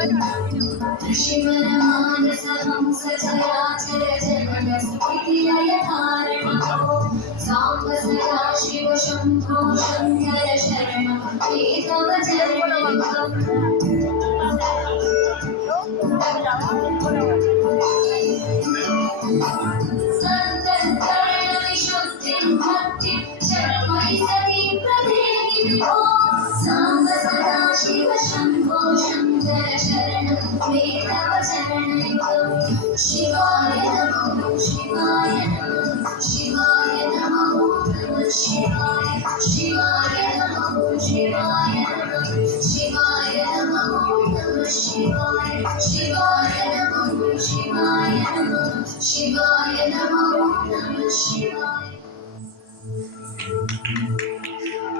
ऋषिवरमानसहंसचराचर जगदस्थितिलयकारणो साम्ब सदा शिव शम्भो शङ्कर शरणं मे तव चरणयुगम् सन्तकरणविशुद्धिं भक्तिं चक्मयि सतीं प्रदेहि विभो साम्ब सदा शिव शम्भो शङ्कर शरणं मे तव चरणयुगम् शिवाय नमः शिवाय नमः शिवाय नमः नमः शिवाय शिवाय नमः शिवाय नमः शिवाय नमः नमः शिवाय शिवाय नमः शिवाय नमः शिवाय नमः नमः शिवाय